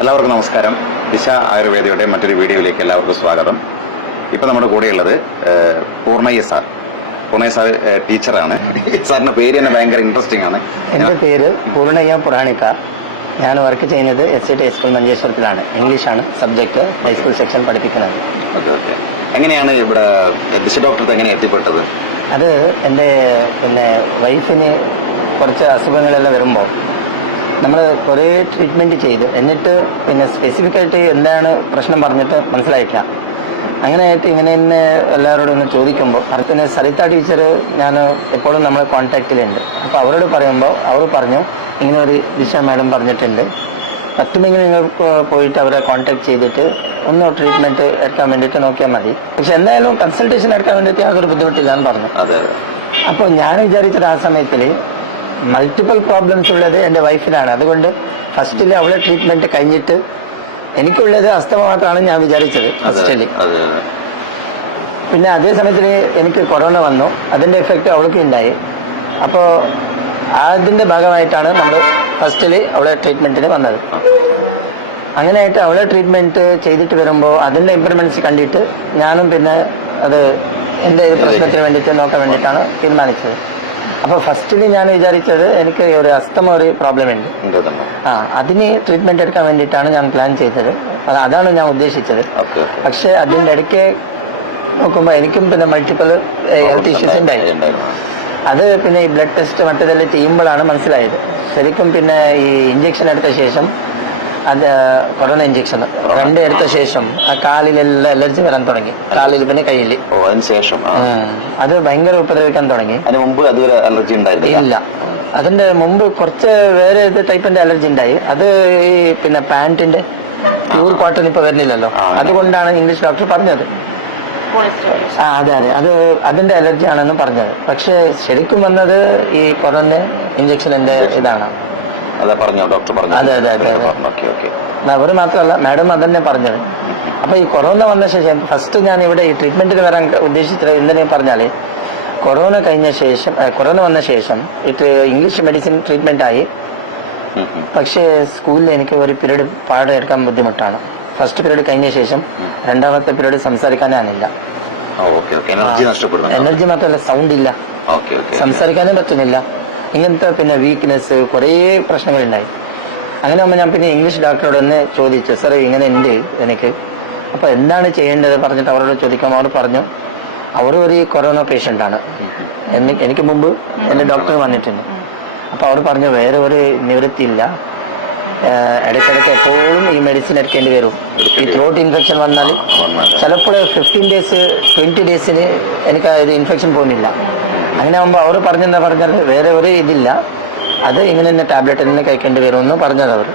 എല്ലാവർക്കും നമസ്കാരം. ദിശ ആയുർവേദയുടെ മറ്റൊരു വീഡിയോയിലേക്ക് എല്ലാവർക്കും സ്വാഗതം. ഇപ്പൊ നമ്മുടെ കൂടെയുള്ളത് പൂർണ്ണയ്യ സാർ. പൂർണ്ണയ്യ സാർ ടീച്ചറാണ്. സാറിന്റെ പേര് തന്നെ ഭയങ്കര ഇൻട്രസ്റ്റിംഗ് ആണ്. എന്റെ പേര് പൂർണ്ണയ്യ പുരാണിക്ക. ഞാൻ വർക്ക് ചെയ്യുന്നത് SCT ഹൈസ്കൂൾ മഞ്ചേശ്വരത്തിലാണ്. ഇംഗ്ലീഷാണ് സബ്ജക്ട്. ഹൈസ്കൂൾ സെക്ഷൻ പഠിപ്പിക്കുന്നത്. എങ്ങനെയാണ് ഇവിടെ ദിശ ഡോക്ടർക്ക് എങ്ങനെ എത്തിപ്പെട്ടത്? അത് എൻ്റെ വൈഫിന് കുറച്ച് അസുഖങ്ങളെല്ലാം വരുമ്പോൾ നമ്മൾ കുറേ ട്രീറ്റ്മെന്റ് ചെയ്ത് എന്നിട്ട് സ്പെസിഫിക് ആയിട്ട് എന്താണ് പ്രശ്നം പറഞ്ഞിട്ട് മനസ്സിലായിട്ടില്ല. അങ്ങനെയായിട്ട് ഇങ്ങനെ തന്നെ എല്ലാവരോടും ഒന്ന് ചോദിക്കുമ്പോൾ അടുത്തന്നെ സരിത ടീച്ചർ ഞാൻ എപ്പോഴും നമ്മൾ കോൺടാക്റ്റിലുണ്ട്. അപ്പോൾ അവരോട് പറയുമ്പോൾ അവർ പറഞ്ഞു ഇങ്ങനെ ഒരു ദിശ മാഡം പറഞ്ഞിട്ടുണ്ട്, പറ്റുമെങ്കിൽ നിങ്ങൾ പോയിട്ട് അവരെ കോൺടാക്ട് ചെയ്തിട്ട് ഒന്ന് ട്രീറ്റ്മെന്റ് എടുക്കാൻ വേണ്ടിയിട്ട് നോക്കിയാൽ മതി. പക്ഷെ എന്തായാലും കൺസൾട്ടേഷൻ എടുക്കാൻ വേണ്ടിയിട്ട് യാതൊരു ബുദ്ധിമുട്ടില്ല എന്ന് പറഞ്ഞു. അപ്പോൾ ഞാൻ വിചാരിച്ചത് ആ സമയത്തിൽ മൾട്ടിപ്പിൾ പ്രോബ്ലംസ് ഉള്ളത് എൻ്റെ വൈഫിനാണ്. അതുകൊണ്ട് ഫസ്റ്റിൽ അവളെ ട്രീറ്റ്മെന്റ് കഴിഞ്ഞിട്ട് എനിക്കുള്ളത് അസ്തമ മാത്രമാണ് ഞാൻ വിചാരിച്ചത് ഫസ്റ്റിൽ. പിന്നെ അതേ സമയത്തിൽ എനിക്ക് കൊറോണ വന്നു, അതിന്റെ എഫക്റ്റ് അവൾക്ക് ഉണ്ടായി. അപ്പോൾ അതിന്റെ ഭാഗമായിട്ടാണ് നമ്മൾ ഫസ്റ്റിൽ അവളെ ട്രീറ്റ്മെന്റിന് വന്നത്. അങ്ങനെയായിട്ട് അവളെ ട്രീറ്റ്മെന്റ് ചെയ്തിട്ട് വരുമ്പോൾ അതിന്റെ ഇംപ്രൂവ്മെന്റ്സ് കണ്ടിട്ട് ഞാനും അത് എൻ്റെ പ്രശ്നത്തിന് വേണ്ടിയിട്ട് നോക്കാൻ വേണ്ടിയിട്ടാണ് തീരുമാനിച്ചത്. അപ്പോൾ ഫസ്റ്റിൽ ഞാൻ വിചാരിച്ചത് എനിക്ക് ഒരു അസ്തമ ഒരു പ്രോബ്ലം ഉണ്ട്, അതിന് ട്രീറ്റ്മെന്റ് എടുക്കാൻ വേണ്ടിയിട്ടാണ് ഞാൻ പ്ലാൻ ചെയ്തത്. അതാണ് ഞാൻ ഉദ്ദേശിച്ചത്. പക്ഷെ അതിൻ്റെ ഇടയ്ക്ക് നോക്കുമ്പോൾ എനിക്കും മൾട്ടിപ്പിൾ ഹെൽത്ത് ഇഷ്യൂസ് ഉണ്ടായി. അത് ഈ ബ്ലഡ് ടെസ്റ്റ് മറ്റേതെല്ലാം ചെയ്യുമ്പോഴാണ് മനസ്സിലായത്. ശരിക്കും ഈ ഇഞ്ചക്ഷൻ എടുത്ത ശേഷം കൊറോണ ഇഞ്ചക്ഷൻ 2 എടുത്ത ശേഷം ആ കാലിലെല്ലാം അലർജി വരാൻ തുടങ്ങി. കാലിൽ കയ്യിൽ ശേഷം അത് ഭയങ്കര ഉപദ്രവിക്കാൻ തുടങ്ങി. അതിന് മുമ്പ് അതുവരെ അലർജി ഇല്ല. അതിന്റെ മുമ്പ് കുറച്ച് വേറെ ടൈപ്പിന്റെ അലർജി ഉണ്ടായി. അത് പാന്റിന്റെ പ്യൂർ കോട്ടൺ ഇപ്പൊ വരുന്നില്ലല്ലോ, അതുകൊണ്ടാണ് ഇംഗ്ലീഷ് ഡോക്ടർ പറഞ്ഞത്. അതെ അത് അതിന്റെ അലർജി ആണെന്ന് പറഞ്ഞത്. പക്ഷെ ശരിക്കും വന്നത് ഈ കൊറോണ ഇഞ്ചക്ഷനിന്റെ ഇതാണ്. അതെ ഡോക്ടർ പറഞ്ഞു. അതെ അവർ മാത്രമല്ല മാഡം അതന്നെ പറഞ്ഞത്. അപ്പൊ ഈ കൊറോണ വന്ന ശേഷം ഫസ്റ്റ് ഞാൻ ഇവിടെ ഈ ട്രീറ്റ്മെന്റിന് വരാൻ ഉദ്ദേശിച്ചത് എന്തിനു പറഞ്ഞാല് കൊറോണ വന്ന ശേഷം ഇംഗ്ലീഷ് മെഡിസിൻ ട്രീറ്റ്മെന്റ് ആയി. പക്ഷേ സ്കൂളിൽ എനിക്ക് ഒരു പീരീഡ് പാഠം എടുക്കാൻ ബുദ്ധിമുട്ടാണ്. ഫസ്റ്റ് പീരീഡ് കഴിഞ്ഞ ശേഷം രണ്ടാമത്തെ പീരീഡ് സംസാരിക്കാനാണില്ല. എനർജി മാത്രമല്ല, സൗണ്ട് ഇല്ല, സംസാരിക്കാനും പറ്റുന്നില്ല. ഇങ്ങനത്തെ വീക്ക്നെസ് കുറേ പ്രശ്നങ്ങളുണ്ടായി. അങ്ങനെ ആകുമ്പോൾ ഞാൻ ഇംഗ്ലീഷ് ഡോക്ടറോട് ഒന്ന് ചോദിച്ചു, സാർ ഇങ്ങനെ ഉണ്ട് എനിക്ക്, അപ്പൊ എന്താണ് ചെയ്യേണ്ടത് പറഞ്ഞിട്ട് അവരോട് ചോദിക്കുമ്പോൾ അവർ പറഞ്ഞു അവർ ഒരു കൊറോണ പേഷ്യന്റ് ആണ്, എനിക്ക് മുമ്പ് എന്റെ ഡോക്ടർ വന്നിട്ടുണ്ട്. അപ്പൊ അവർ പറഞ്ഞു വേറെ ഒരു നിവൃത്തിയില്ല, ഇടയ്ക്കിടയ്ക്ക് എപ്പോഴും ഈ മെഡിസിൻ എടുക്കേണ്ടി വരും. ഈ ത്രോട്ട് ഇൻഫെക്ഷൻ വന്നാൽ ചിലപ്പോൾ 15 ഡേയ്സ് 20 ഡേയ്സിന് എനിക്ക് ഇത് ഇൻഫെക്ഷൻ പോകുന്നില്ല. അങ്ങനെ ആകുമ്പോൾ അവർ പറഞ്ഞത് വേറെ ഒരു ഇതില്ല, അത് ഇങ്ങനെ തന്നെ ടാബ്ലറ്റ് തന്നെ കഴിക്കേണ്ടി വരുമെന്ന് പറഞ്ഞത് അവർ.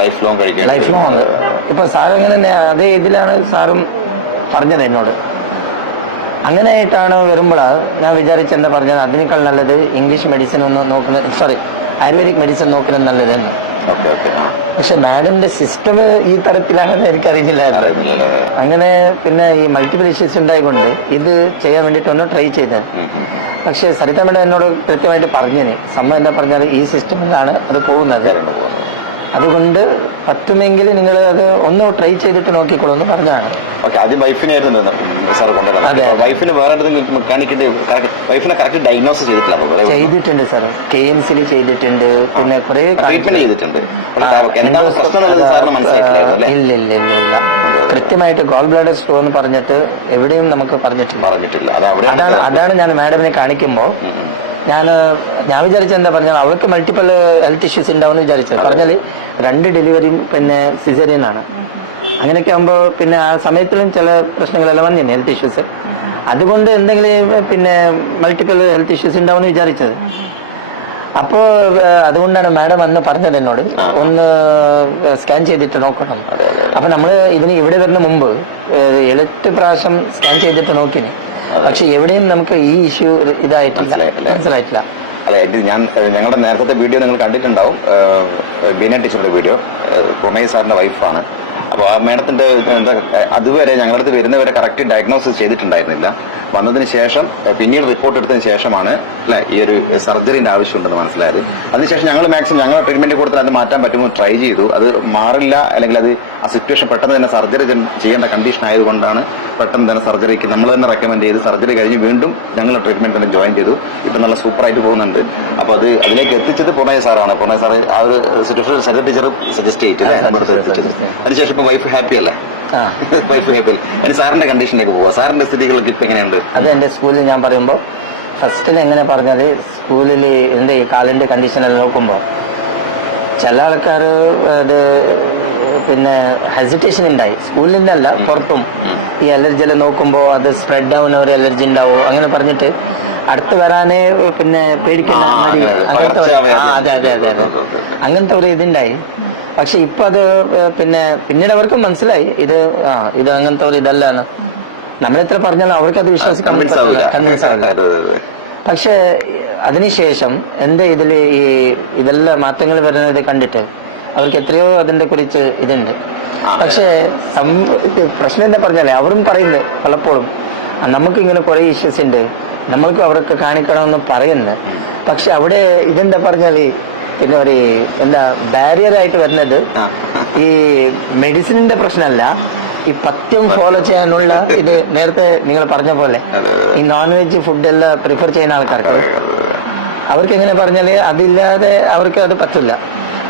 Life long. ഇപ്പൊ സാർ ഇങ്ങനെ തന്നെ അതേ ഇതിലാണ് സാറും പറഞ്ഞത് എന്നോട്. അങ്ങനെയായിട്ടാണ് വരുമ്പോഴാണ് ഞാൻ വിചാരിച്ചെന്താ പറഞ്ഞത്, അതിനേക്കാൾ നല്ലത് ഇംഗ്ലീഷ് മെഡിസിൻ ഒന്ന് നോക്കുന്നത്, ആയുർവേദിക് മെഡിസിൻ നോക്കുന്നത് നല്ലതെന്ന്. പക്ഷെ മാഡത്തിന്റെ സിസ്റ്റം ഈ തരത്തിലാണെന്ന് എനിക്കറിയില്ലായിരുന്നു. അങ്ങനെ ഈ മൾട്ടിപ്പിൾ ഇഷ്യൂസ് ഉണ്ടായിക്കൊണ്ട് ഇത് ചെയ്യാൻ വേണ്ടിയിട്ട് ഒന്ന് ട്രൈ ചെയ്തത്. പക്ഷെ സരിത മേഡം എന്നോട് കൃത്യമായിട്ട് പറഞ്ഞിന്, സംഭവം എന്താ പറഞ്ഞാൽ ഈ സിസ്റ്റമിലാണ് അത് പോകുന്നത്, അതുകൊണ്ട് പറ്റുമെങ്കിൽ നിങ്ങൾ അത് ഒന്ന് ട്രൈ ചെയ്തിട്ട് നോക്കിക്കോളൂ എന്ന് പറഞ്ഞാണ്. ചെയ്തിട്ടുണ്ട് സാർ, KMCയിൽ ചെയ്തിട്ടുണ്ട്, പിന്നെ കുറെ ഇല്ല കൃത്യമായിട്ട് ഗോൾ ബ്ലാഡർ സ്റ്റോൺ എന്ന് പറഞ്ഞിട്ട് എവിടെയും നമുക്ക് പറഞ്ഞിട്ടില്ല. അതാണ് ഞാൻ മാഡമിനെ കാണിക്കുമ്പോൾ ഞാൻ വിചാരിച്ചത് എന്താ പറഞ്ഞാൽ അവൾക്ക് മൾട്ടിപ്പിൾ ഹെൽത്ത് ഇഷ്യൂസ് ഉണ്ടാവും വിചാരിച്ചത്. പറഞ്ഞാൽ 2 ഡെലിവറിയും സിസേറിയൻ ആണ്. അങ്ങനെയൊക്കെ ആകുമ്പോൾ ആ സമയത്തിലും ചില പ്രശ്നങ്ങളെല്ലാം വന്നിരുന്നു, ഹെൽത്ത് ഇഷ്യൂസ്. അതുകൊണ്ട് എന്തെങ്കിലും മൾട്ടിപ്പിൾ ഹെൽത്ത് ഇഷ്യൂസ് ഉണ്ടാവും വിചാരിച്ചത്. അപ്പോ അതുകൊണ്ടാണ് മാഡം അന്ന് പറഞ്ഞത് എന്നോട് ഒന്ന് സ്കാൻ ചെയ്തിട്ട് നോക്കണം. അപ്പൊ നമ്മള് ഇവിടെ വരുന്ന മുമ്പ് 7 പ്രാവശ്യം സ്കാൻ ചെയ്തിട്ട് നോക്കിന്, പക്ഷെ എവിടെയും നമുക്ക് ഈ ഇഷ്യൂ മനസ്സിലായിട്ടില്ല. അതെ, ഞങ്ങളുടെ നേരത്തെ വീഡിയോ നിങ്ങൾ കണ്ടിട്ടുണ്ടാവും, ബീന ടീച്ചറുടെ വീഡിയോ. പൂർണ്ണയ്യ സാറിന്റെ വൈഫാണ്. അപ്പൊ ആ മേഡത്തിന്റെ എന്താ അതുവരെ ഞങ്ങളുടെ അടുത്ത് വരുന്നവരെ കറക്റ്റ് ഡയഗ്നോസിസ് ചെയ്തിട്ടുണ്ടായിരുന്നില്ല. വന്നതിന് ശേഷം പിന്നീട് റിപ്പോർട്ട് എടുത്തതിന് ശേഷമാണ് അല്ലെ ഈ ഒരു സർജറിന്റെ ആവശ്യമുണ്ടെന്ന് മനസ്സിലായത്. അതിനുശേഷം ഞങ്ങൾ മാക്സിമം ഞങ്ങൾ ട്രീറ്റ്മെന്റ് കൊടുത്താൽ അത് മാറ്റാൻ പറ്റുമോ ട്രൈ ചെയ്തു. അത് മാറില്ല, അല്ലെങ്കിൽ അത് ആ സിറ്റുവേഷൻ പെട്ടെന്ന് തന്നെ സർജറി ചെയ്യേണ്ട കണ്ടീഷൻ ആയതുകൊണ്ടാണ് പെട്ടെന്ന് തന്നെ സർജറിക്ക് നമ്മൾ തന്നെ റെക്കമെൻഡ് ചെയ്ത് സർജറി കഴിഞ്ഞ് വീണ്ടും ഞങ്ങൾ ട്രീറ്റ്മെന്റ് തന്നെ ജോയിൻ ചെയ്തു. ഇപ്പൊ നല്ല സൂപ്പറായിട്ട് പോകുന്നുണ്ട്. അപ്പൊ അത് അതിലേക്ക് എത്തിച്ചത് പൂർണ്ണയ സാറാണ്. പൂർണ്ണയ സാറ് ആ ഒരു സിറ്റുവേഷൻ സരിത ടീച്ചർ സജസ്റ്റ് ചെയ്തില്ലേ എത്തിച്ചത്. അതിനുശേഷം ഇപ്പൊ വൈഫ് ഹാപ്പി അല്ലേ? Wife happy. ഇനി സാറിന്റെ കണ്ടീഷനിലേക്ക് പോവാ. സാറിന്റെ സ്ഥിതികളൊക്കെ ഇപ്പൊ എങ്ങനെയുണ്ട്? അത് എന്റെ സ്കൂളിൽ ഞാൻ പറയുമ്പോൾ ഫസ്റ്റിൽ എങ്ങനെ പറഞ്ഞത്, സ്കൂളിൽ എന്റെ ഈ കാലിന്റെ കണ്ടീഷനെല്ലാം നോക്കുമ്പോൾ ചില ആൾക്കാർ അത് പിന്നെ ഹെസിറ്റേഷൻ ഉണ്ടായി. സ്കൂളിൽ നിന്നല്ല പുറത്തും ഈ അലർജി എല്ലാം നോക്കുമ്പോൾ അത് സ്പ്രെഡ് ആവുന്ന ഒരു അലർജി ഉണ്ടാവും അങ്ങനെ പറഞ്ഞിട്ട് അടുത്ത് വരാനേ പിന്നെ പേടിക്കുന്ന മടി അങ്ങനത്തെ അതെ അതെ അതെ അതെ അങ്ങനത്തെ ഒരു ഇതുണ്ടായി. പക്ഷെ ഇപ്പൊ അത് പിന്നീട് അവർക്ക് മനസ്സിലായി ഇത് ഇത് അങ്ങനത്തെ ഒരു ഇതല്ലാണ്. നമ്മളെത്ര പറഞ്ഞാലും അവർക്ക് അത് വിശ്വസിക്കാൻ കൺവിൻസ് ആവില്ല. പക്ഷെ അതിനുശേഷം എന്റെ ഇതില് ഈ ഇതെല്ലാം മാറ്റങ്ങൾ വരുന്നത് കണ്ടിട്ട് അവർക്ക് എത്രയോ അതിന്റെ കുറിച്ച് ഇതുണ്ട്. പക്ഷെ പ്രശ്നം എന്താ പറഞ്ഞാലേ അവരും പറയുന്നത് പലപ്പോഴും നമുക്ക് ഇങ്ങനെ കുറെ ഇഷ്യൂസ് ഉണ്ട്, നമ്മൾക്ക് അവർക്ക് കാണിക്കണമെന്ന് പറയുന്നത്. പക്ഷെ അവിടെ ഇതെന്താ പറഞ്ഞാല് പിന്നെ ഒരു എന്താ ബാരിയർ ആയിട്ട് വരുന്നത് ഈ മെഡിസിനിന്റെ പ്രശ്നമല്ല, ഈ പഥ്യം ഫോളോ ചെയ്യാനുള്ള ഇത്. നേരത്തെ നിങ്ങൾ പറഞ്ഞ പോലെ ഈ നോൺ വെജ് ഫുഡെല്ലാം പ്രിഫർ ചെയ്യുന്ന ആൾക്കാർക്ക് അവർക്ക് എങ്ങനെ പറഞ്ഞാല് അതില്ലാതെ അവർക്ക് അത് പറ്റില്ല.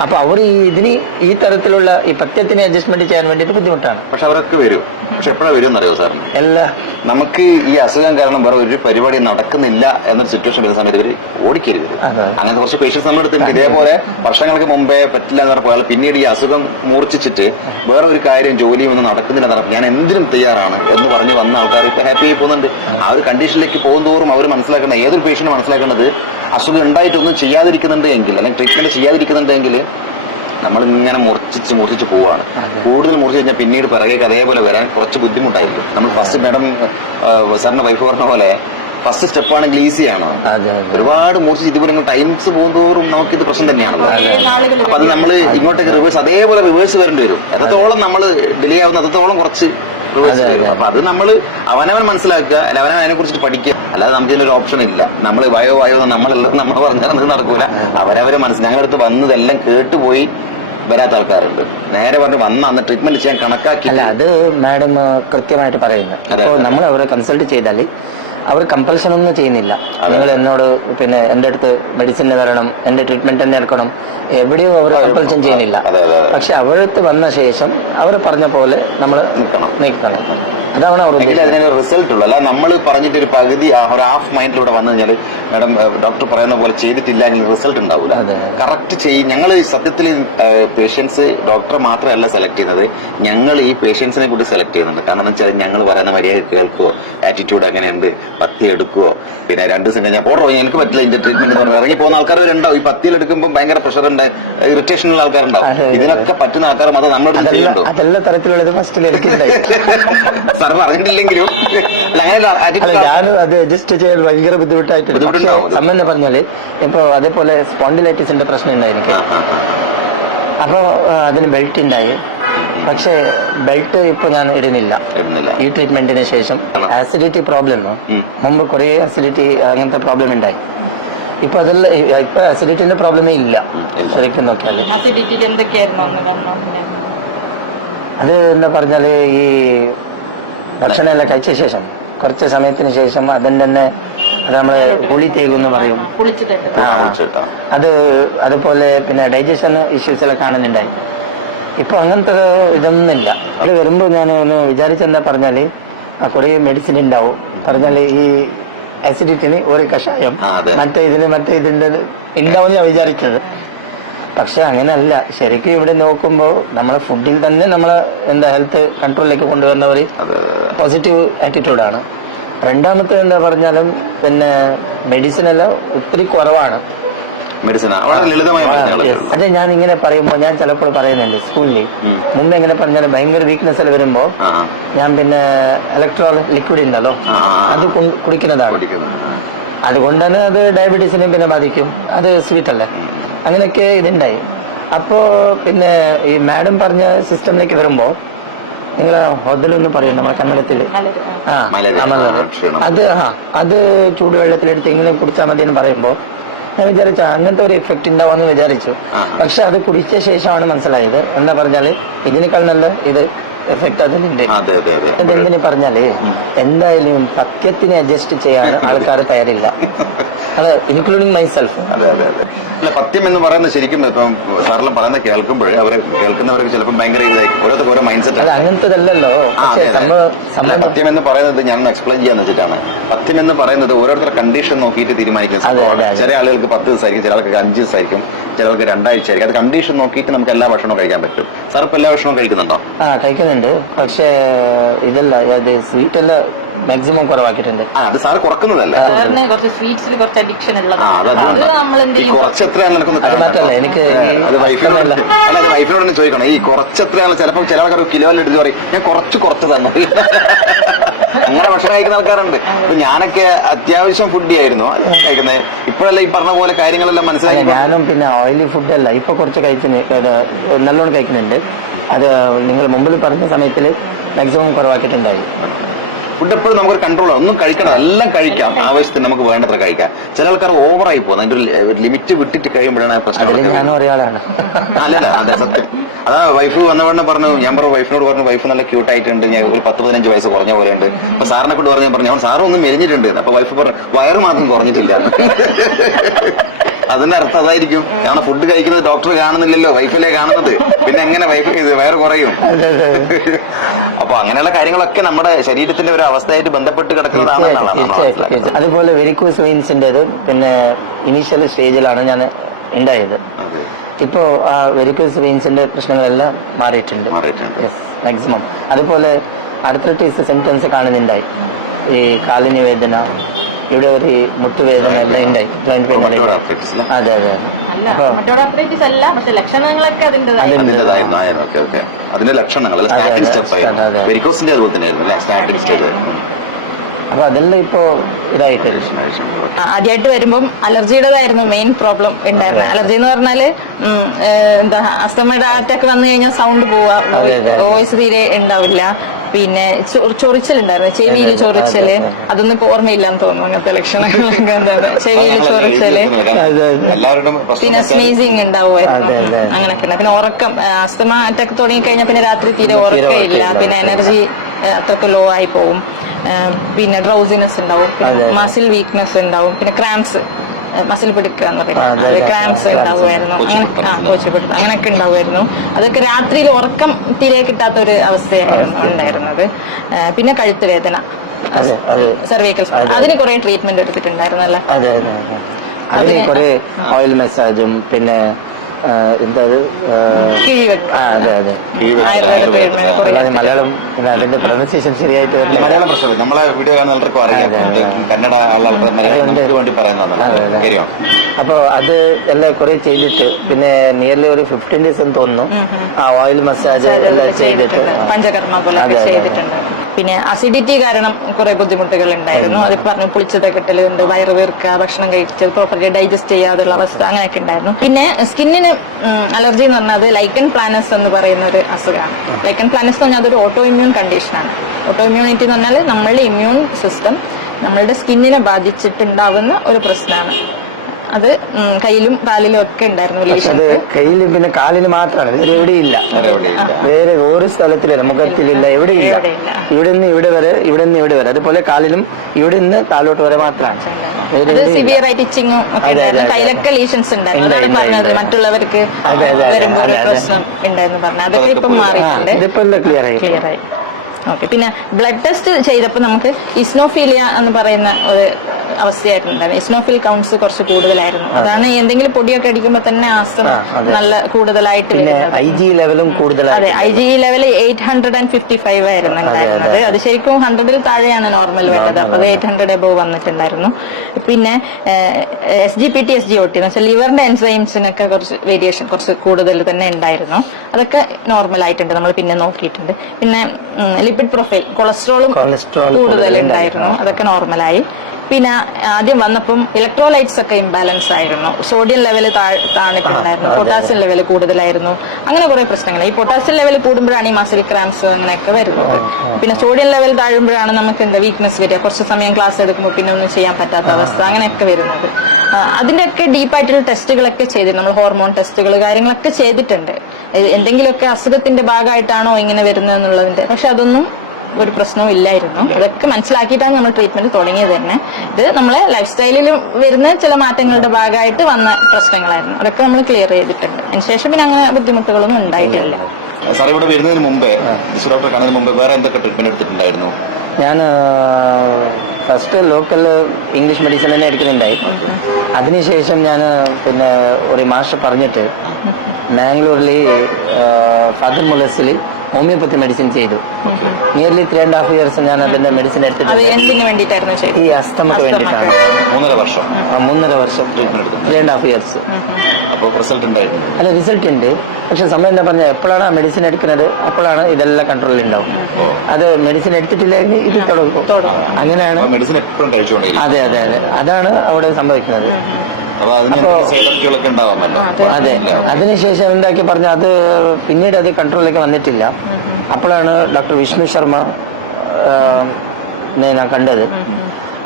അപ്പൊ അവർ ഇതിന് ഈ തരത്തിലുള്ള ഈ പഥ്യത്തിന് അഡ്ജസ്റ്റ്മെന്റ് ചെയ്യാൻ വേണ്ടിട്ട് ബുദ്ധിമുട്ടാണ്. പക്ഷെ അവരൊക്കെ വരും. പക്ഷെ എപ്പോഴാണ് വരും എന്നറിയോ സാറിന്? എല്ലാ നമുക്ക് ഈ അസുഖം കാരണം വേറെ ഒരു പരിപാടി നടക്കുന്നില്ല എന്നൊരു സിറ്റുവേഷൻ വരുന്ന സമയത്ത് ഇവര് ഓടിക്കരുത്. അങ്ങനത്തെ കുറച്ച് പേഷ്യൻസ് നമ്മൾ എടുത്തിട്ടുണ്ട്. ഇതേപോലെ വർഷങ്ങൾക്ക് മുമ്പേ പറ്റില്ല എന്ന് പറഞ്ഞപ്പോൾ പിന്നീട് ഈ അസുഖം മൂർച്ഛിച്ചിട്ട് വേറെ ഒരു കാര്യം ജോലിയും ഒന്നും നടക്കുന്നില്ല എന്ന് ഞാൻ എന്തിനും തയ്യാറാണ് എന്ന് പറഞ്ഞ് വന്ന ആൾക്കാർ ഇപ്പൊ ഹാപ്പി ആയി പോകുന്നുണ്ട്. ആ ഒരു കണ്ടീഷനിലേക്ക് പോകുന്തോറും അവർ മനസ്സിലാക്കേണ്ട, ഏതൊരു പേഷ്യന്റ് മനസ്സിലാക്കേണ്ടത് അസുഖം ഉണ്ടായിട്ടൊന്നും ചെയ്യാതിരിക്കുന്നുണ്ട് എങ്കിൽ, അല്ലെങ്കിൽ ട്രീറ്റ്മെന്റ് ചെയ്യാതിരിക്കുന്നുണ്ടെങ്കിൽ നമ്മളിങ്ങനെ മുറിച്ച് പോവാണ്. കൂടുതൽ മുറിച്ച് കഴിഞ്ഞാൽ പിന്നീട് പിറകേക്ക് അതേപോലെ വരാൻ കുറച്ച് ബുദ്ധിമുട്ടായിരിക്കും. നമ്മൾ ഫസ്റ്റ് മാഡം സാറിന്റെ വൈഫ് പറഞ്ഞ പോലെ ഫസ്റ്റ് സ്റ്റെപ്പ് ആണെങ്കിൽ ഈസിയാണോ? ഒരുപാട് മുറിച്ച് ഇതുപോലെ ടൈംസ് പോകുന്തോറും നമുക്കിത് പ്രശ്നം തന്നെയാണല്ലോ. അപ്പൊ അത് നമ്മൾ ഇങ്ങോട്ടേക്ക് റിവേഴ്സ് അതേപോലെ റിവേഴ്സ് വരേണ്ടി വരും. എത്രത്തോളം നമ്മൾ ഡിലേ ആവുന്ന അത്രത്തോളം കുറച്ച് റിവേഴ്സ് വരും. അപ്പൊ അത് നമ്മൾ അവനവൻ മനസ്സിലാക്കുക, അല്ല അവനവൻ അതിനെ കുറിച്ചിട്ട് പഠിക്കുക. അല്ലാതെ നമുക്ക് ഇതിനൊരു ഓപ്ഷൻ ഇല്ല. നമ്മൾ വയോ നമ്മളെല്ലാം നമ്മൾ പറഞ്ഞാൽ അത് നടക്കൂല. അവരവരെ ഞങ്ങളുടെ അടുത്ത് വന്നതെല്ലാം കേട്ടുപോയി വരാത്ത ആൾക്കാരുണ്ട്. നേരെ പറഞ്ഞ് വന്ന അന്ന് ട്രീറ്റ്മെന്റ് ചെയ്യാൻ കണക്കാക്കി. അല്ല, അത് മാഡം കൃത്യമായിട്ട് പറയുന്നത്. അപ്പോൾ നമ്മൾ അവരെ കൺസൾട്ട് ചെയ്താൽ അവർ കമ്പൽഷൻ ഒന്നും ചെയ്യുന്നില്ല. നിങ്ങൾ എന്നോട് പിന്നെ എന്റെ അടുത്ത് മെഡിസിന് വരണം, എന്റെ ട്രീറ്റ്മെന്റ് തന്നെ എടുക്കണം, എവിടെയും അവർ കമ്പൽഷൻ ചെയ്യുന്നില്ല. പക്ഷെ അവരടുത്ത് വന്ന ശേഷം അവർ പറഞ്ഞ പോലെ നമ്മൾ നിൽക്കണം. അതാണ് അവർ അതിനൊരു റിസൾട്ട് ഉള്ളു. അല്ല നമ്മൾ പറഞ്ഞിട്ട് ഒരു പകുതി ഒരു ഹാഫ് മൈൻഡിലൂടെ വന്നു കഴിഞ്ഞാൽ മാഡം ഡോക്ടർ പറയുന്ന പോലെ ചെയ്തിട്ടില്ല എങ്കിൽ റിസൾട്ട് ഉണ്ടാവില്ല. കറക്റ്റ് ചെയ്യും. ഞങ്ങൾ സത്യത്തിൽ പേഷ്യൻസ് ഡോക്ടറെ മാത്രമല്ല സെലക്ട് ചെയ്യുന്നത്, ഞങ്ങൾ ഈ പേഷ്യൻസിനെ കൂടി സെലക്ട് ചെയ്യുന്നുണ്ട്. കാരണം എന്ന് വെച്ചാൽ ഞങ്ങൾ പറയുന്ന മര്യാദ കേൾക്കുവോ, ആറ്റിറ്റ്യൂഡ് എങ്ങനെയുണ്ട്, പത്തി എടുക്കുവോ, പിന്നെ 2 ദിവസം കഴിഞ്ഞാൽ പോടോ എനിക്ക് പറ്റില്ല ഇതിന്റെ ട്രീറ്റ്മെന്റ് എന്ന് പറഞ്ഞാൽ ഇറങ്ങി പോകുന്ന ആൾക്കാർ ഉണ്ടാവും. ഈ പത്തിയിൽ എടുക്കുമ്പോൾ ഭയങ്കര പ്രഷർ ഉണ്ട്, ഇറിറ്റേഷൻ ഉള്ള ആൾക്കാരുണ്ടാവും. ഇതിനൊക്കെ പറ്റുന്ന ആൾക്കാർ മാത്രം നമ്മുടെ ചെയ്യുന്നുണ്ടോ? അതെല്ലാം തരത്തിലുള്ളത് ഫസ്റ്റിൽ സാർ പറഞ്ഞിട്ടില്ലെങ്കിലും ഞാനും അത് അഡ്ജസ്റ്റ് ചെയ്യാൻ ഭയങ്കര ബുദ്ധിമുട്ടായിട്ടുണ്ട്. അമ്മ പറഞ്ഞാല് ഇപ്പൊ അതേപോലെ സ്പോണ്ടിലൈറ്റിസിന്റെ പ്രശ്നം ഉണ്ടായി എനിക്ക്. അപ്പൊ അതിന് ബെൽറ്റ് ഉണ്ടായി. പക്ഷെ ബെൽറ്റ് ഇപ്പൊ ഞാൻ ഇടുന്നില്ല ഈ ട്രീറ്റ്മെന്റിന് ശേഷം. ആസിഡിറ്റി പ്രോബ്ലം മുമ്പ് കുറെ ആസിഡിറ്റി അങ്ങനത്തെ പ്രോബ്ലം ഉണ്ടായി. ഇപ്പൊ അതെല്ലാം ഇപ്പൊ ആസിഡിറ്റിന്റെ പ്രോബ്ലമേ ഇല്ല. ശരിക്കും നോക്കിയാല് അത് എന്താ പറഞ്ഞാല് ഈ ഭക്ഷണം എല്ലാം കഴിച്ച ശേഷം കുറച്ച് സമയത്തിന് ശേഷം അതിന്റെ തന്നെ അത് നമ്മള് പുളി തേകുന്ന് പറയും. അത് അതുപോലെ പിന്നെ ഡൈജഷൻ ഇഷ്യൂസ് എല്ലാം കാണുന്നുണ്ടായി. ഇപ്പൊ അങ്ങനത്തെ ഇതൊന്നുമില്ല. അത് വരുമ്പോ ഞാൻ ഒന്ന് വിചാരിച്ചെന്താ പറഞ്ഞാല് കുറെ മെഡിസിൻ ഉണ്ടാവും. പറഞ്ഞാല് ഈ ആസിഡിറ്റിന് ഒരു കഷായം മറ്റേ ഇതിന്റെ ഉണ്ടാവും ഞാൻ വിചാരിച്ചത്. പക്ഷെ അങ്ങനെയല്ല. ശരിക്കും ഇവിടെ നോക്കുമ്പോൾ നമ്മളെ ഫുഡിൽ തന്നെ നമ്മളെ എന്താ ഹെൽത്ത് കൺട്രോളിലേക്ക് കൊണ്ടുവരുന്ന ഒരു പോസിറ്റീവ് ആറ്റിറ്റ്യൂഡാണ്. രണ്ടാമത്തെ എന്താ പറഞ്ഞാലും പിന്നെ മെഡിസിൻ എല്ലാം ഒത്തിരി കുറവാണ്. അതെ, ഞാൻ ഇങ്ങനെ പറയുമ്പോൾ ഞാൻ ചിലപ്പോൾ പറയുന്നുണ്ട് സ്കൂളിൽ മുമ്പ് എങ്ങനെ പറഞ്ഞാലും ഭയങ്കര വീക്ക്നെസ് എല്ലാം വരുമ്പോ ഞാൻ പിന്നെ ഇലക്ട്രോൾ ലിക്വിഡ് ഉണ്ടല്ലോ അത് കുടിക്കുന്നതാണ്. അതുകൊണ്ടാണ് അത് ഡയബറ്റീസിനെ പിന്നെ ബാധിക്കും. അത് സ്വീറ്റ് അല്ലേ, അങ്ങനെയൊക്കെ ഇതുണ്ടായി. അപ്പോ പിന്നെ ഈ മാഡം പറഞ്ഞ സിസ്റ്റമിലേക്ക് വരുമ്പോ നിങ്ങളെ ഹൊദലൊന്ന് പറയും നമ്മളെ കന്നഡത്തില് ആ മലര്. അമലര്. ക്ഷീണം. അത് ചൂടുവെള്ളത്തിലെടുത്ത് ഇങ്ങനെ കുടിച്ചാൽ മതി എന്ന് പറയുമ്പോ ഞാൻ വിചാരിച്ചു അങ്ങനത്തെ ഒരു എഫക്ട് ഉണ്ടാവുമെന്ന് വിചാരിച്ചു. പക്ഷെ അത് കുടിച്ച ശേഷമാണ് മനസ്സിലായത്. എന്താ പറഞ്ഞാല് ഇതിനേക്കാൾ നല്ല ഇത് എഫക്ട് അതിനുണ്ട്. അതെ അതെ അതെ. അതെന്തിനു പറഞ്ഞാല് എന്തായാലും സത്യത്തിന് അഡ്ജസ്റ്റ് ചെയ്യാൻ ആൾക്കാർ തയ്യാറില്ല. അത് ഇൻക്ലൂഡിങ് മൈസെൽഫ്. അതെ അതെ അതെ. അല്ല, പഥ്യം എന്ന് പറയുന്നത് ശരിക്കും ഇപ്പം സാറെല്ലാം പറയുന്നത് കേൾക്കുമ്പോൾ അവരെ കേൾക്കുന്നവർക്ക് ചിലപ്പോൾ ഭയങ്കര ഇതായിരിക്കും. ഓരോരുത്തർക്ക് ഓരോ മൈൻഡ് സെറ്റ്. അത് അങ്ങനത്തതല്ലോ. പക്ഷേ സംഭവം പഥ്യം എന്ന് പറയുന്നത് ഞാൻ എക്സ്പ്ലെയിൻ ചെയ്യാന്ന് വെച്ചിട്ടാണ്. പഥ്യം എന്ന് പറയുന്നത് ഓരോരുത്തരുടെ കണ്ടീഷൻ നോക്കിയിട്ട് തീരുമാനിക്കുന്ന സംഭവമാണ്. ചില ആളുകൾക്ക് 10 ദിവസമായിരിക്കും, ചില ആൾക്ക് 5 ദിവസമായിരിക്കും, ചിലർക്ക് 2 ആഴ്ച ആയിരിക്കും. അത് കണ്ടീഷൻ നോക്കിയിട്ട് നമുക്ക് എല്ലാ ഭക്ഷണവും കഴിക്കാൻ പറ്റും. സാർ ഇപ്പൊ എല്ലാ ഭക്ഷണവും കഴിക്കുന്നുണ്ടോ? കഴിക്കുന്നുണ്ട്. പക്ഷേ ഇതല്ല, അത് സ്വീറ്റ് എല്ലാം മാക്സിമം കുറവാക്കിയിട്ടുണ്ട്. അത് സാർ കുറക്കുന്നതല്ല. കുറച്ച് സ്വീറ്റ്സിൽ കുറച്ച് അഡിക്ഷൻ കുറച്ച് എത്രയാണ് അത് മാത്രല്ല എനിക്ക് അത് വൈഫിനോട് ചോദിക്കണം. ഈ കുറച്ച് എത്രയാണ്? ചിലപ്പോൾ ചില ആൾക്കാർ കിലോയിൽ എടുത്ത് പറയും ഞാൻ കുറച്ച് തന്നു. അങ്ങനെ ഭക്ഷണം കഴിക്കുന്ന ആൾക്കാരുണ്ട്. അപ്പൊ ഞാനൊക്കെ അത്യാവശ്യം ഫുഡ് ആയിരുന്നു കഴിക്കുന്നത്. ഇപ്പോഴല്ല ഈ പറഞ്ഞ പോലെ കാര്യങ്ങളെല്ലാം മനസ്സിലാക്കി. ഞാനും പിന്നെ ഓയിലി ഫുഡല്ല ഇപ്പൊ കുറച്ച് നല്ലോണം കഴിക്കുന്നുണ്ട്. അത് നിങ്ങൾ മുമ്പിൽ പറഞ്ഞ സമയത്തിൽ മാക്സിമം കുറവാക്കിയിട്ടുണ്ടായി. ഫുഡ് എപ്പോഴും നമുക്കൊരു കൺട്രോൾ ആണ്. ഒന്നും കഴിക്കണം, എല്ലാം കഴിക്കാം, ആവശ്യത്തിന് നമുക്ക് വേണ്ടത്ര കഴിക്കാം. ചില ആൾക്കാർ ഓവറായി പോകും. അതിന്റെ ഒരു ലിമിറ്റ് വിട്ടിട്ട് കഴിയുമ്പോഴാണ് പ്രശ്നം. ഞാനും ഒരാളാണ്. അല്ലല്ല, അതെ സത്യം. അതാ വൈഫ് വന്നവണ്ണം പറഞ്ഞു, ഞാൻ വൈഫിനോട് പറഞ്ഞു വൈഫ് നല്ല ക്യൂട്ട് ആയിട്ടുണ്ട്, ഞാൻ ഒരു 10-15 വയസ്സ് കുറഞ്ഞ പോലെയുണ്ട്. അപ്പൊ സാറിനെ കൊണ്ട് പറഞ്ഞു അവൻ സാറും ഒന്നും മെലിഞ്ഞിട്ടുണ്ട്. അപ്പൊ വൈഫ് പറഞ്ഞു വയറ് മാത്രം കുറഞ്ഞിട്ടില്ല. അതിന്റെ അർത്ഥം അതായിരിക്കും. കാരണം ഫുഡ് കഴിക്കുന്നത് ഡോക്ടർ കാണുന്നില്ലല്ലോ, വൈഫിലെ കാണുന്നത്. പിന്നെ എങ്ങനെ വൈഫ് വയറ് കുറയും? അപ്പൊ അങ്ങനെയുള്ള കാര്യങ്ങളൊക്കെ നമ്മുടെ ശരീരത്തിന്റെ ഒരു അവസ്ഥയായിട്ട് ബന്ധപ്പെട്ട് കിടക്കുന്നതാണെന്നാണ്. അതുപോലെ വെരിക്കോസ് വെയിൻസിന്റേത് പിന്നെ ഇനീഷ്യൽ സ്റ്റേജിലാണ് ഞാൻ ഉണ്ടായത്. ഇപ്പോ ആ വെരിക്കോസ് വെയിൻസിന്റെ പ്രശ്നങ്ങളെല്ലാം മാറിയിട്ടുണ്ട് മാക്സിമം. അതുപോലെ ആർത്രൈറ്റിസ് സിംറ്റംസ് കാണുന്നുണ്ടായി. ഈ കാലിന് വേദന, ഇവിടെ ഒരു മുട്ടുവേദന എല്ലാം ഉണ്ടായി. Joint pain. അതെ അതെ. പക്ഷെ ലക്ഷണങ്ങളൊക്കെ അതിന്റെ ലക്ഷണങ്ങൾ അപ്പൊ അതെല്ലാം ഇപ്പോ ഇതായിട്ട് ആദ്യമായിട്ട് വരുമ്പം അലർജിയുടേതായിരുന്നു മെയിൻ പ്രോബ്ലം ഉണ്ടായിരുന്നത്. അലർജി എന്ന് പറഞ്ഞാല് എന്താ അസ്തമയുടെ അറ്റാക്ക് വന്നു കഴിഞ്ഞാൽ സൗണ്ട് പോവാ, വോയിസ് തീരെ ഉണ്ടാവില്ല. പിന്നെ ചൊറിച്ചലുണ്ടായിരുന്നു, ചെവിയിൽ ചൊറിച്ചല്. അതൊന്നും ഇപ്പൊ ഓർമ്മയില്ലാന്ന് തോന്നുന്നു. അങ്ങനത്തെ ലക്ഷണങ്ങളൊക്കെ എന്താണ് ചെവിയിൽ ചൊറിച്ചല്, പിന്നെ സ്നീസിങ് ഉണ്ടാവുമായിരുന്നു. അങ്ങനെയൊക്കെ ഉണ്ട്. പിന്നെ ഉറക്കം, അസ്തമ അറ്റാക്ക് തുടങ്ങി കഴിഞ്ഞാൽ പിന്നെ രാത്രി തീരെ ഉറക്കമില്ല. പിന്നെ എനർജി അത്രക്ക് ലോ ആയി പോവും. പിന്നെ ഡ്രൗസിനെസ് ഉണ്ടാവും, മസിൽ വീക്ക്നെസ് ഉണ്ടാവും, പിന്നെ ക്രാംസ്, മസിൽ പിടിക്കുക എന്ന് പറയുന്നത് ക്രാംസ് ഉണ്ടാവുമായിരുന്നു. അങ്ങനെയൊക്കെ ഉണ്ടാവുമായിരുന്നു. അതൊക്കെ രാത്രിയിൽ ഉറക്കം തീരെ കിട്ടാത്ത ഒരു അവസ്ഥയായിരുന്നു ഉണ്ടായിരുന്നത്. പിന്നെ കഴുത്ത് വേദന, സർവൈക്കൽ, അതിന് കുറെ ട്രീറ്റ്മെന്റ് എടുത്തിട്ടുണ്ടായിരുന്നല്ലേ? അതിന് കുറെ ഓയിൽ മസാജും പിന്നെ എന്താ മലയാളം അതിന്റെ പ്രൊനൗൺസിയേഷൻ ശരിയായിട്ട് മലയാളം പ്രശ്നം നമ്മളെ വീഡിയോ കാണുന്നവർക്കും അറിയാം. കന്നഡ വേണ്ടി പറയുന്നതാണ്. അപ്പൊ അത് എല്ലാം കുറെ ചെയ്തിട്ട് പിന്നെ നിയർലി ഒരു 15 days എന്ന് തോന്നുന്നു ആ ഓയിൽ മസാജ് എല്ലാം ചെയ്തിട്ട് പഞ്ചകർമ്മ പോലെ ചെയ്തിട്ടുണ്ട്. പിന്നെ അസിഡിറ്റി കാരണം കുറെ ബുദ്ധിമുട്ടുകൾ ഉണ്ടായിരുന്നു. അത് പറഞ്ഞു പുളിച്ചത് കിട്ടലുണ്ട്, വയറ് വീർക്കുക, ഭക്ഷണം കഴിച്ചത് പ്രോപ്പർലി ഡൈജസ്റ്റ് ചെയ്യാതുള്ള അവസ്ഥ, അങ്ങനെയൊക്കെ ഉണ്ടായിരുന്നു. പിന്നെ സ്കിന്നിന് അലർജി എന്ന് പറഞ്ഞാൽ അത് ലൈക്കൻ പ്ലാനസ് എന്ന് പറയുന്ന ഒരു അസുഖമാണ്. ലൈക്കൻ പ്ലാനസ് എന്ന് പറഞ്ഞാൽ അതൊരു ഓട്ടോ ഇമ്മ്യൂൺ കണ്ടീഷനാണ്. ഓട്ടോ ഇമ്മ്യൂണിറ്റി എന്ന് പറഞ്ഞാൽ നമ്മളുടെ ഇമ്മ്യൂൺ സിസ്റ്റം നമ്മളുടെ സ്കിന്നിനെ ബാധിച്ചിട്ടുണ്ടാവുന്ന ഒരു പ്രശ്നമാണ്. അത് കയ്യിലും കാലിലും ഒക്കെ ഉണ്ടായിരുന്നു. കയ്യിലും പിന്നെ കാലിന് മാത്രമാണ്, വേറെ എവിടെയില്ല. വേറെ ഒരു സ്ഥലത്തിലില്ല, മുഖത്തിലില്ല, എവിടെയില്ല. ഇവിടെ നിന്ന് ഇവിടെ വരെ, ഇവിടെ നിന്ന് ഇവിടെ വരെ. അതുപോലെ കാലിലും ഇവിടെ നിന്ന് താലോട്ട് വരെ മാത്രമാണ്. സിവിയർ ആയിട്ട് ഇച്ചിങ്ങും കയ്യിലൊക്കെ ലീഷൻസ് ഉണ്ടായിരുന്നു. അതാണ് പറഞ്ഞത് മറ്റുള്ളവർക്ക് വരുമ്പോൾ ഒരു പ്രശ്നം ഉണ്ടായിരുന്നു പറഞ്ഞത്. അതൊക്കെ ഇപ്പം മാറിയിട്ടുണ്ട്, ക്ലിയർ ആയി. ഓക്കെ. പിന്നെ ബ്ലഡ് ടെസ്റ്റ് ചെയ്തപ്പോൾ നമുക്ക് ഇസ്നോഫീലിയ എന്ന് പറയുന്ന ഒരു അവസ്ഥയായിട്ടുണ്ടായിരുന്നു. ഇസ്നോഫിൽ കൗണ്ട്സ് കുറച്ച് കൂടുതലായിരുന്നു. അതാണ് എന്തെങ്കിലും പൊടിയൊക്കെ അടിക്കുമ്പോൾ തന്നെ ആസ്തമ നല്ല കൂടുതലായിട്ട് വരുന്നത്. അതെ, IgE ലെവൽ 855 ആയിരുന്നു ഉണ്ടായിരുന്നത്. അത് ശരിക്കും 100ൽ താഴെയാണ് നോർമൽ വേണ്ടത്. അപ്പൊ അത് 800 എബോവ് വന്നിട്ടുണ്ടായിരുന്നു. പിന്നെ SGPT SGOT എന്ന് വെച്ചാൽ ലിവറിന്റെ എൻസൈംസിനൊക്കെ കുറച്ച് വേരിയേഷൻ കുറച്ച് കൂടുതൽ തന്നെ ഉണ്ടായിരുന്നു. അതൊക്കെ നോർമൽ ആയിട്ടുണ്ട്, നമ്മൾ പിന്നെ നോക്കിയിട്ടുണ്ട്. പിന്നെ ലിപ്പിഡ് പ്രൊഫൈൽ, കൊളസ്ട്രോളും കൂടുതലുണ്ടായിരുന്നു, അതൊക്കെ നോർമലായി. പിന്നെ ആദ്യം വന്നപ്പം ഇലക്ട്രോലൈറ്റ്സ് ഒക്കെ ഇംബാലൻസ് ആയിരുന്നു, സോഡിയം ലെവൽ താണിട്ടുണ്ടായിരുന്നു, പൊട്ടാസ്യം ലെവൽ കൂടുതലായിരുന്നു, അങ്ങനെ കുറെ പ്രശ്നങ്ങൾ. ഈ പൊട്ടാസ്യം ലെവൽ കൂടുമ്പോഴാണ് ഈ മസിൽ ക്രാംസ് അങ്ങനെയൊക്കെ വരുന്നത്. പിന്നെ സോഡിയം ലെവൽ താഴുമ്പോഴാണ് നമുക്ക് എന്താ വീക്ക്നെസ് വരിക, കുറച്ച് സമയം ക്ലാസ് എടുക്കുമ്പോൾ പിന്നെ ഒന്നും ചെയ്യാൻ പറ്റാത്ത അവസ്ഥ, അങ്ങനെയൊക്കെ വരുന്നത്. അതിന്റെയൊക്കെ ഡീപ്പായിട്ടുള്ള ടെസ്റ്റുകളൊക്കെ ചെയ്തിട്ടുണ്ട്, നമ്മൾ ഹോർമോൺ ടെസ്റ്റുകൾ കാര്യങ്ങളൊക്കെ ചെയ്തിട്ടുണ്ട്. എന്തെങ്കിലുമൊക്കെ അസുഖത്തിന്റെ ഭാഗമായിട്ടാണോ ഇങ്ങനെ വരുന്നത് എന്നുള്ളതിന്റെ, പക്ഷെ അതൊന്നും ഒരു പ്രശ്നവും ഇല്ലായിരുന്നു. അതൊക്കെ മനസ്സിലാക്കിയിട്ടാണ് നമ്മൾ ട്രീറ്റ്മെന്റ് തുടങ്ങിയത് തന്നെ. ഇത് നമ്മളെ ലൈഫ് സ്റ്റൈലിൽ വരുന്ന ചില മാറ്റങ്ങളുടെ ഭാഗമായിട്ട് വന്ന പ്രശ്നങ്ങളായിരുന്നു, അതൊക്കെ നമ്മൾ ക്ലിയർ ചെയ്തിട്ടുണ്ട്. അതിനുശേഷം പിന്നെ അങ്ങനെ ബുദ്ധിമുട്ടുകളൊന്നും ഉണ്ടായിട്ടില്ല. സാർ ഇവിടെ വരുന്നതിന് മുമ്പേ, ഡോക്ടറെ കാണുന്നതിന് മുമ്പേ വേറെ എന്തൊക്കെ ട്രീറ്റ്മെന്റ് എടുത്തിട്ടുണ്ടായിരുന്നു? ഞാൻ ഫസ്റ്റ് ലോക്കൽ ഇംഗ്ലീഷ് മെഡിസിൻ തന്നെ എടുക്കുന്നുണ്ടായി. അതിനുശേഷം ഞാൻ പിന്നെ ഒരു മാസ്റ്റർ പറഞ്ഞിട്ട് മാംഗ്ലൂരിൽ ഫാദർ മുലസിൽ ഹോമിയോപ്പത്തി മെഡിസിൻ ചെയ്തു. നിയർലി 3.5 years ഞാൻ അതിന്റെ മെഡിസിൻ എടുത്തിട്ടുണ്ട്. ഈ അസ്തമക്ക് വേണ്ടിയിട്ടാണ്. 3.5 വർഷം 3.5 years. അപ്പോൾ റിസൾട്ട് ഉണ്ടായിരുന്നു? അല്ല, റിസൾട്ട് ഉണ്ട്. പക്ഷെ സമയം എന്താ പറഞ്ഞാൽ, എപ്പോഴാണ് ആ മെഡിസിൻ എടുക്കുന്നത് അപ്പോഴാണ് ഇതെല്ലാം കൺട്രോളിൽ ഉണ്ടാവും. അത് മെഡിസിൻ എടുത്തിട്ടില്ലെങ്കിൽ ഇത് തുടങ്ങും. അങ്ങനെയാണ്. മെഡിസിൻ എപ്പോഴും കഴിച്ചുകൊണ്ടിരിക്കും. അതെ അതെ അതെ, അതാണ് അവിടെ സംഭവിക്കുന്നത്. അതെ, അതിനുശേഷം എന്താക്കി പറഞ്ഞാൽ അത് പിന്നീട് അത് കൺട്രോളിലേക്ക് വന്നിട്ടില്ല. അപ്പോഴാണ് ഡോക്ടർ വിഷ്ണു ശർമ്മ ഞാൻ കണ്ടത്.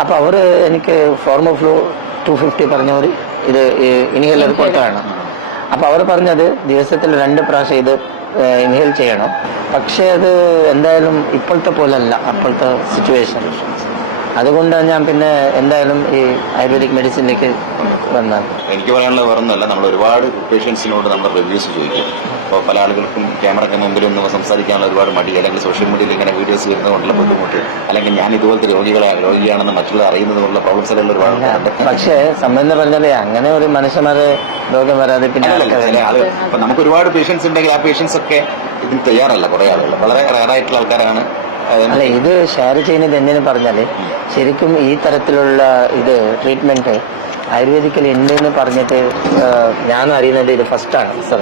അപ്പൊ അവര് എനിക്ക് ഫോർമോഫ്ലൂ 250 പറഞ്ഞവർ ഇത് ഇൻഹേലർ കൊടുത്തതാണ്. അപ്പൊ അവർ പറഞ്ഞത് ദിവസത്തിൽ 2 പ്രാവശ്യം ഇത് ഇൻഹേൽ ചെയ്യണം. പക്ഷെ അത് എന്തായാലും ഇപ്പോഴത്തെ പോലല്ല, അപ്പോഴത്തെ സിറ്റുവേഷൻ. അതുകൊണ്ടാണ് ഞാൻ പിന്നെ എന്തായാലും ഈ ആയുർവേദിക് മെഡിസിനിലേക്ക് വന്നത്. എനിക്ക് പറയാനുള്ള വേറൊന്നുമല്ല, നമ്മൾ ഒരുപാട് പേഷ്യൻസിനോട് നമ്മൾ റിവ്യൂസ് ചോദിക്കും. അപ്പോൾ പല ആളുകൾക്കും ക്യാമറയ്ക്ക് മുമ്പിൽ ഒന്ന് സംസാരിക്കാനുള്ള ഒരുപാട് മടി, അല്ലെങ്കിൽ സോഷ്യൽ മീഡിയയിൽ ഇങ്ങനെ വീഡിയോസ് വരുന്നതുകൊണ്ടുള്ള ബുദ്ധിമുട്ട്, അല്ലെങ്കിൽ ഞാൻ ഇതുപോലത്തെ രോഗിയാണെന്ന് മറ്റുള്ള അറിയുന്നത് കൊണ്ടുള്ള പ്രോബ്ലംസ് എല്ലാം ഒരുപാട്. പക്ഷേ സംബന്ധം പറഞ്ഞാലേ അങ്ങനെ ഒരു മനുഷ്യന്മാരെ രോഗം വരാതെ പിന്നെ ആളുകൾ, ഇപ്പൊ നമുക്ക് ഒരുപാട് പേഷ്യൻസ് ഉണ്ടെങ്കിൽ ആ പേഷ്യൻസ് ഒക്കെ ഇതിന് തയ്യാറല്ല. കുറെ ആളുകൾ വളരെ റയറായിട്ടുള്ള ആൾക്കാരാണ്. അല്ല, ഇത് ഷെയർ ചെയ്യുന്നത് എന്തിനു പറഞ്ഞാല് ശരിക്കും ഈ തരത്തിലുള്ള ഇത് ട്രീറ്റ്മെന്റ് ആയുർവേദിക്കൽ ഉണ്ട് എന്ന് പറഞ്ഞിട്ട് ഞാനും അറിയുന്നത് ഇത് ഫസ്റ്റാണ് സർ.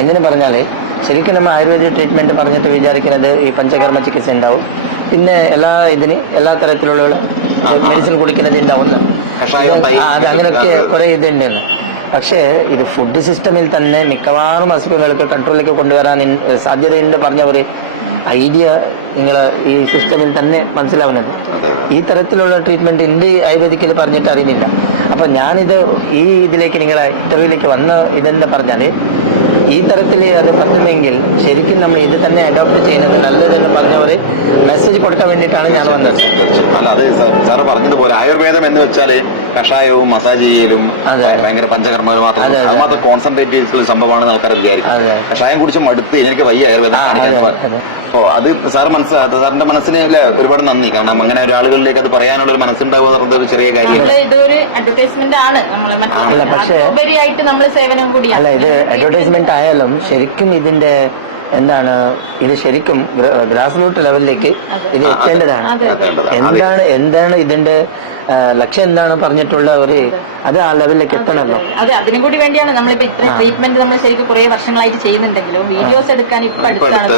എന്തിനു പറഞ്ഞാല് ശരിക്കും നമ്മൾ ആയുർവേദിക് ട്രീറ്റ്മെന്റ് പറഞ്ഞിട്ട് വിചാരിക്കുന്നത് ഈ പഞ്ചകർമ്മ ചികിത്സ ഉണ്ടാവും, പിന്നെ എല്ലാ തരത്തിലുള്ള മെഡിസിൻ കുടിക്കുന്നത് ഉണ്ടാവും, അത് അങ്ങനെയൊക്കെ കുറെ ഇതുണ്ടെന്ന്. പക്ഷേ ഇത് ഫുഡ് സിസ്റ്റമിൽ തന്നെ മിക്കവാറും അസുഖങ്ങൾക്ക് കൺട്രോളിലേക്ക് കൊണ്ടുവരാൻ സാധ്യതയുണ്ട് പറഞ്ഞ ഒരു ഐഡിയ നിങ്ങൾ ഈ സിസ്റ്റമിൽ തന്നെ മനസ്സിലാവുന്നത്. ഈ തരത്തിലുള്ള ട്രീറ്റ്മെന്റ് ഇന്ത്യ ആയുർവേദിക്കിൽ പറഞ്ഞിട്ട് അറിയുന്നില്ല. അപ്പൊ ഞാനിത് ഈ ഇതിലേക്ക് നിങ്ങളെ ഇന്റർവ്യൂലേക്ക് വന്ന ഇതെന്താ പറഞ്ഞാല്, ഈ തരത്തിൽ അത് പറ്റുമെങ്കിൽ ശരിക്കും നമ്മൾ ഇത് തന്നെ അഡോപ്റ്റ് ചെയ്യുന്നത് നല്ലതെന്ന് പറഞ്ഞവര് മെസ്സേജ് കൊടുക്കാൻ വേണ്ടിയിട്ടാണ് ഞാൻ വന്നത്. അല്ല, അത് സാറ് പറഞ്ഞതുപോലെ ആയുർവേദം എന്ന് വെച്ചാല് കഷായവും മസാജ് ചെയ്യലും ഭയങ്കര പഞ്ചകർമ്മകൾ മാത്രം കോൺസെൻട്രേറ്റ് ചെയ്തിട്ടുള്ള സംഭവമാണെന്ന് ആൾക്കാർ വിചാരിക്കും. കഷായം കുടിച്ച് മടുത്ത് എനിക്ക് വയ്യ ആയുർവേദം. അപ്പോ അത് സാറിന്റെ മനസ്സിന് ഒരുപാട് നന്ദി. കാരണം അങ്ങനെ ഒരാളുകളിലേക്ക് അത് പറയാനുള്ള ഒരു മനസ്സുണ്ടാവുക എന്ന് പറഞ്ഞത് ഒരു ചെറിയ കാര്യമാണ്. ഇതൊരു അഡ്വർടൈസ്മെന്റ് ആണ്, പക്ഷേ അല്ല, ഇത് അഡ്വർടൈസ്മെന്റ് ആയാലും ശരിക്കും ഇതിന്റെ ഇത് ശരിക്കും ഗ്രാസ് റൂട്ട് ലെവലിലേക്ക് ഇത് എത്തേണ്ടതാണ്. എന്താണ് ഇതിന്റെ ലക്ഷ്യം എന്താണ് പറഞ്ഞിട്ടുള്ള അത് ആ ലെവലിലേക്ക് എത്തണമല്ലോ. അതെ, അതിനും കൂടി വേണ്ടിയാണ് നമ്മളിപ്പോ ഇത്ര ട്രീറ്റ്മെന്റ് നമ്മൾ ശരിക്കും കുറെ വർഷങ്ങളായിട്ട് ചെയ്യുന്നുണ്ടെങ്കിലും വീഡിയോസ് എടുക്കാൻ ഇപ്പൊ അടുത്താണ്,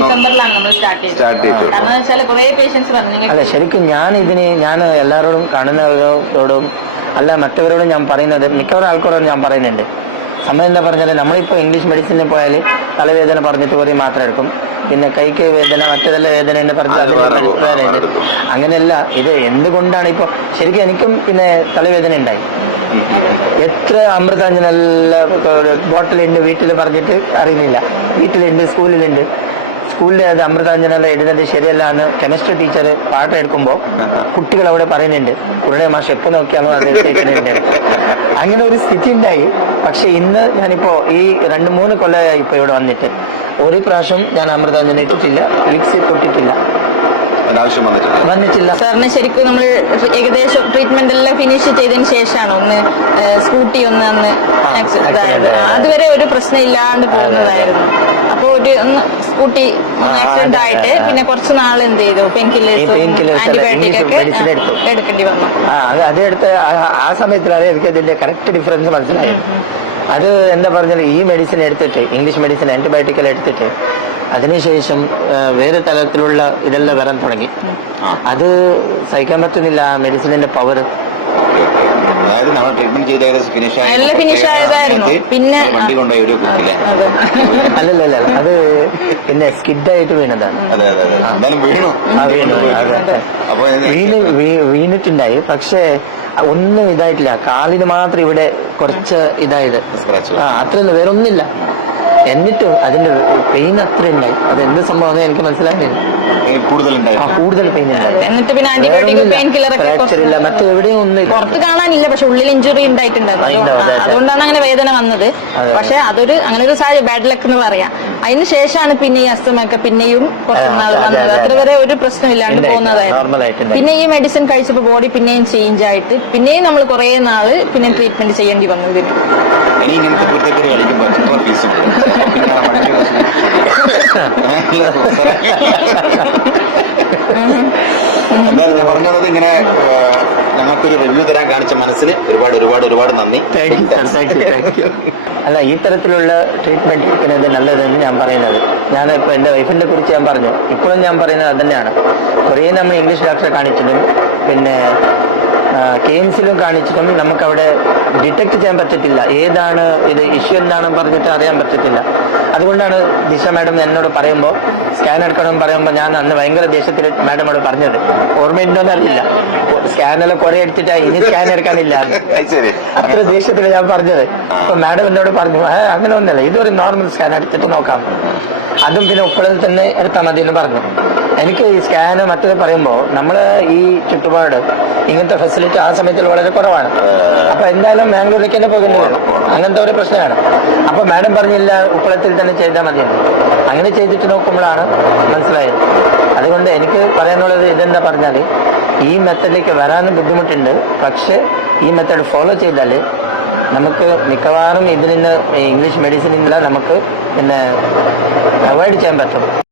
ഡിസംബറിലാണ് നമ്മൾ സ്റ്റാർട്ട് ചെയ്തത്. കാരണം വെച്ചാൽ കുറെ പേഷ്യൻസ് പറഞ്ഞു. അല്ല, ശരിക്കും ഞാൻ എല്ലാവരോടും കാണുന്നവരോടും അല്ല മറ്റവരോടും ഞാൻ പറയുന്നത്, മിക്കവാറും ആൾക്കാരോടും ഞാൻ പറയുന്നുണ്ട്, സമയം എന്താ പറഞ്ഞാൽ നമ്മളിപ്പോ ഇംഗ്ലീഷ് മെഡിസിനിൽ പോയാൽ തലവേദന പറഞ്ഞിട്ട് ഒരു മാത്രം എടുക്കും, പിന്നെ കൈക്ക് വേദന മറ്റേതെല്ലാം വേദന എന്ന് പറഞ്ഞാൽ അതിന് അങ്ങനെയല്ല. ഇത് എന്തുകൊണ്ടാണ് ഇപ്പൊ ശരിക്കും എനിക്കും പിന്നെ തലവേദന ഉണ്ടായി. എത്ര അമൃതാഞ്ജനെല്ലാം ബോട്ടിലുണ്ട് വീട്ടിൽ പറഞ്ഞിട്ട് അറിയുന്നില്ല. വീട്ടിലുണ്ട്, സ്കൂളിലുണ്ട്. സ്കൂളിൽ അത് അമൃതാഞ്ജനെല്ലാം എഴുതുന്നത് ശരിയല്ല എന്ന് കെമിസ്ട്രി ടീച്ചർ പാഠം എടുക്കുമ്പോൾ കുട്ടികൾ അവിടെ പറയുന്നുണ്ട്, കുരുടെ മാഷ് എപ്പോ നോക്കിയാലും അത് എടുത്തേക്കുന്നുണ്ട്. അങ്ങനെ ഒരു സ്ഥിതി ഉണ്ടായി. പക്ഷെ ഇന്ന് ഞാനിപ്പോ ഈ 2-3 കൊല്ലമായി ഇപ്പൊ ഇവിടെ വന്നിട്ട് ഒരു പ്രാവശ്യം ഞാൻ അമൃതാഞ്ജന ഇട്ടിട്ടില്ല, വിക്സ് തൊട്ടിട്ടില്ല, വന്നിട്ടില്ല. സാറിന് ശരിക്കും നമ്മൾ ഏകദേശം ട്രീറ്റ്മെന്റ് എല്ലാം ഫിനിഷ് ചെയ്തതിന് ശേഷമാണ് ഒന്ന് സ്കൂട്ടി അന്ന് അതുവരെ ഒരു പ്രശ്നം ഇല്ലാണ്ട് പോകുന്നതായിരുന്നു. അപ്പൊ ഒന്ന് സ്കൂട്ടി ആക്സിഡന്റ് ആയിട്ട് പിന്നെ കുറച്ച് നാൾ എന്ത് ചെയ്തു, പെയിൻ കില്ലേഴ്സ് ആന്റിബയോട്ടിക് ഒക്കെ എടുക്കേണ്ടി വന്നു. അതെടുത്ത് ആ സമയത്തിലാണ് എനിക്ക് അതിന്റെ കറക്റ്റ് ഡിഫറൻസ് മനസ്സിലായത്. അത് എന്താ പറഞ്ഞാൽ ഈ മെഡിസിൻ എടുത്തിട്ട് ഇംഗ്ലീഷ് മെഡിസിൻ ആന്റിബയോട്ടിക്കൽ എടുത്തിട്ട് അതിനുശേഷം വേറെ തരത്തിലുള്ള ഇതെല്ലാം വരാൻ തുടങ്ങി. അത് സഹിക്കാൻ പറ്റുന്നില്ല ആ മെഡിസിനിന്റെ പവർ. അതായത് നമ്മൾ ട്രീറ്റ്മെന്റ് ചെയ്ത് ഫിനിഷ് എല്ലാം ഫിനിഷ് ആയതായിരുന്നു. പിന്നെ വണ്ടി കൊണ്ടുപോയി ഒരു കുട്ടിയിലെ അല്ലല്ല അത് പിന്നെ സ്കിഡായിട്ട് വീണതാണ്. അതെ അതെ അതെ എന്തായാലും വീണു. അപ്പൊ വീണിട്ടുണ്ടായി. പക്ഷേ ഒന്നും ഇതായിട്ടില്ല. കാലിന് മാത്രം ഇവിടെ കുറച്ച് ഇതായത്. അത്രയൊന്നും വേറെ ഒന്നില്ല. എന്നിട്ടും അതിന്റെ പെയിൻ അത്ര ഉണ്ടായി. അത് എന്ത് സംഭവം എനിക്ക് മനസ്സിലായില്ല. കൂടുതൽ പെയിൻ എന്നിട്ട് പിന്നെ ആന്റിബയോട്ടിക് പെയിൻ കില്ലർ ഫ്രാക്ചറില്ല, മറ്റു എവിടെയും ഒന്നും പുറത്ത് കാണാനില്ല. പക്ഷെ ഉള്ളിൽ ഇഞ്ചുറി ഉണ്ടായിട്ടുണ്ടായിരുന്നു. അതുകൊണ്ടാണ് അങ്ങനെ വേദന വന്നത്. പക്ഷെ അതൊരു അങ്ങനെ ഒരു ബാഡ് ലക്ക് എന്ന് പറയാം. അതിന് ശേഷമാണ് പിന്നെ ഈ അസ്തമയൊക്കെ പിന്നെയും കുറച്ച് നാൾ വന്നത്. അത്ര വരെ ഒരു പ്രശ്നമില്ലാണ്ട് പോകുന്നതായിരുന്നു. പിന്നെ ഈ മെഡിസിൻ കഴിച്ചപ്പോൾ ബോഡി പിന്നെയും ചേഞ്ച് ആയിട്ട് പിന്നെയും നമ്മൾ കുറെ നാള് പിന്നെ ട്രീറ്റ്മെന്റ് ചെയ്യേണ്ടി വന്നു. ഇതിന് എന്തായാലും ഞാൻ പറഞ്ഞത് ഇങ്ങനെ ഞങ്ങൾക്കൊരു റിവ്യൂ തരാൻ കാണിച്ച മനസ്സിൽ ഒരുപാട് ഒരുപാട് ഒരുപാട് നന്ദി. അല്ല, ഈ തരത്തിലുള്ള ട്രീറ്റ്മെന്റ് എടുക്കുന്നത് നല്ലതെന്ന് ഞാൻ പറയുന്നത്. ഞാനിപ്പോ എന്റെ വൈഫിനെ കുറിച്ച് ഞാൻ പറഞ്ഞു. ഇപ്പോഴും ഞാൻ പറയുന്നത് അത് തന്നെയാണ്. കുറേ നമ്മൾ ഇംഗ്ലീഷ് ഡോക്ടറെ കാണിച്ചിട്ടും പിന്നെ KMCയിലും കാണിച്ചിട്ടും നമുക്കവിടെ ഡിറ്റക്ട് ചെയ്യാൻ പറ്റത്തില്ല. ഏതാണ് ഇത് ഇഷ്യൂ എന്താണെന്ന് പറഞ്ഞിട്ട് അറിയാൻ പറ്റത്തില്ല. അതുകൊണ്ടാണ് ദിശ മാഡം എന്നോട് പറയുമ്പോൾ സ്കാൻ എടുക്കണമെന്ന് പറയുമ്പോൾ ഞാൻ അന്ന് ഭയങ്കര ദേഷ്യത്തിൽ മാഡമോട് പറഞ്ഞത്. ഓർമ്മയുണ്ടോന്ന് അറിയില്ല. സ്കാനെല്ലാം കുറെ എടുത്തിട്ടാ ഇനി സ്കാൻ എടുക്കാനില്ല. അത്ര ദേഷ്യത്തിൽ ഞാൻ പറഞ്ഞത്. അപ്പൊ മാഡം എന്നോട് പറഞ്ഞു അങ്ങനെ ഒന്നല്ല, ഇതൊരു നോർമൽ സ്കാൻ എടുത്തിട്ട് നോക്കാം, അതും പിന്നെ ഉപ്പളയിൽ തന്നെ എടുത്താൽ മതി എന്ന് പറഞ്ഞു. എനിക്ക് ഈ സ്കാന് മറ്റത് പറയുമ്പോൾ നമ്മള് ഈ ചുറ്റുപാട് ഇങ്ങനത്തെ ഫെസിലിറ്റി ആ സമയത്തിൽ വളരെ കുറവാണ്. അപ്പൊ എന്തായാലും ബാംഗ്ലൂരിലേക്ക് തന്നെ പോകേണ്ടി വരും. അങ്ങനത്തെ ഒരു പ്രശ്നമാണ്. അപ്പൊ മാഡം പറഞ്ഞില്ല ഉപ്പളത്തിൽ തന്നെ ചെയ്താൽ മതിയെന്ന്. അങ്ങനെ ചെയ്തിട്ട് നോക്കുമ്പോഴാണ് മനസ്സിലായത്. അതുകൊണ്ട് എനിക്ക് പറയാനുള്ളത് ഇതെന്താ പറഞ്ഞാല് ഈ മെത്തഡിലേക്ക് വരാനും ബുദ്ധിമുട്ടുണ്ട്. പക്ഷെ ഈ മെത്തഡ് ഫോളോ ചെയ്താൽ നമുക്ക് മിക്കവാറും ഇതിൽ നിന്ന് ഇംഗ്ലീഷ് മെഡിസിനിൽ നമുക്ക് പിന്നെ അവോയ്ഡ് ചെയ്യാൻ പറ്റും.